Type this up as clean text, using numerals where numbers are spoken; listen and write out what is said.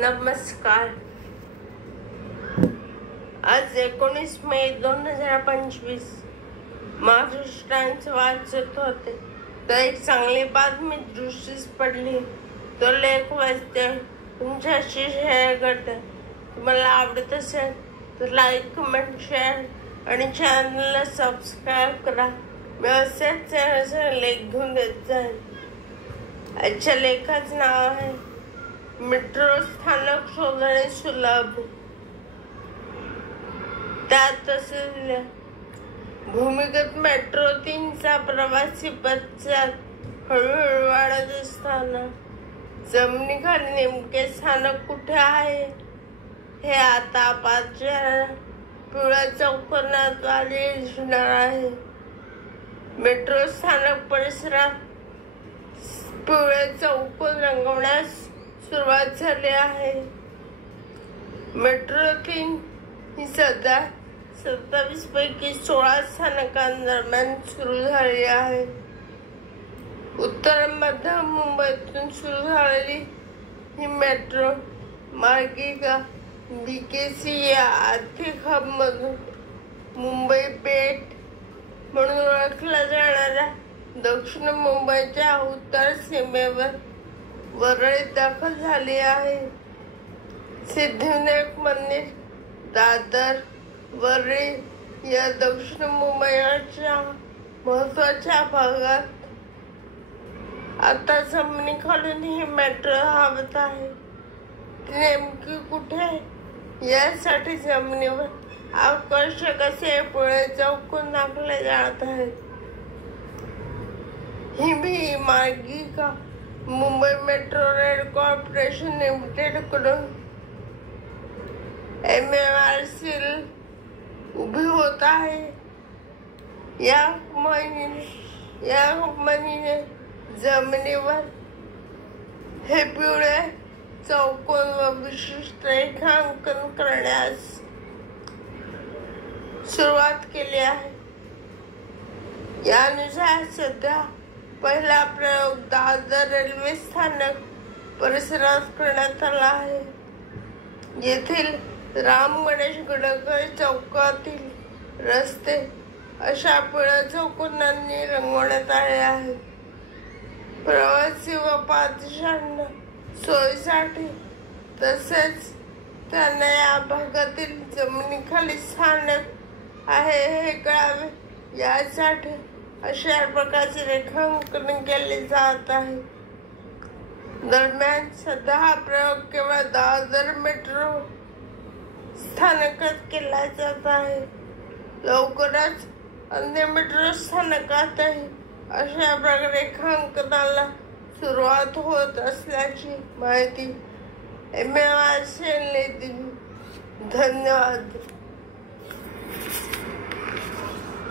नमस्कार. आज 19 मे 2025 महाराष्ट्रांचे वाचत होते तर एक चांगली बातमी दृष्टीस पडली. तो लेख वाचते तुमच्याशी शेअर करते. तुम्हाला आवडत असेल तर लाईक, कमेंट, शेअर आणि चॅनलला सबस्क्राईब करा. मी असेच लेख घेऊन देत जाईल. आजच्या लेखाचं नाव आहे मेट्रो स्थानक शोधणे सुलभ. त्यात असेल भूमिगत मेट्रो 3चा प्रवासी पश्चात हळूहळू वाढत असताना जमिनीखाली नेमके स्थानक कुठे आहे हे आता पाचव्या पिवळ्या चौकोनाद्वारे दिसणार आहे. मेट्रो स्थानक परिसरात पिवळे चौकोन रंगवण्यास सुरुवात झाली आहे. मेट्रो 3 ही सध्या 27 पैकी 16 स्थानकांदरम्यान सुरू झाली आहे. उत्तर मध्य मुंबईतून सुरू झालेली ही मेट्रो मार्गिका BKC या आर्थिक हबमधून मुंबई पेठ म्हणून ओळखल्या जाणाऱ्या दक्षिण मुंबईच्या उत्तर सीमेवर वरळीत दाखल झाली आहे. सिद्धिविनायक मंदिर, दादर, वरळी या दक्षिण मुंबईच्या महत्वाच्या भागात आता जमिनीखालून ही मेट्रो धावत आहे. ती नेमकी कुठे यासाठी जमिनीवर आकर्षक असे पिवळे चौकोन दाखवले जात आहेत. ही मार्गिका Mumbai metro rail corporation limited कडून MMRC उभी होत आहे. या कंपनीने जमिनीवर हे पिवळे चौकोन व विशिष्ट रेखांकन करण्यास सुरुवात केली आहे. यानुसार सध्या पहिला प्रयोग दादर रेल्वे स्थानक परिसरात करण्यात आला आहे. येथील राम गणेश गडकरी चौकातील रस्ते अशा पिवळ्या चौकोनांनी रंगवण्यात आले आहेत. प्रवासी व पादचाऱ्यांना सोयीसाठी तसेच त्यांना या भागातील जमिनीखाली स्थानक आहे हे कळावे यासाठी अशा प्रकारचे रेखांकन केले जात आहे. दरम्यान सध्या हा प्रयोग केवळ दादर मेट्रो स्थानकात केला जात आहे. लवकरच अन्य मेट्रो स्थानकातही अशा प्रकारे रेखांकनाला सुरुवात होत असल्याची माहिती MMRC ने दिली. धन्यवाद.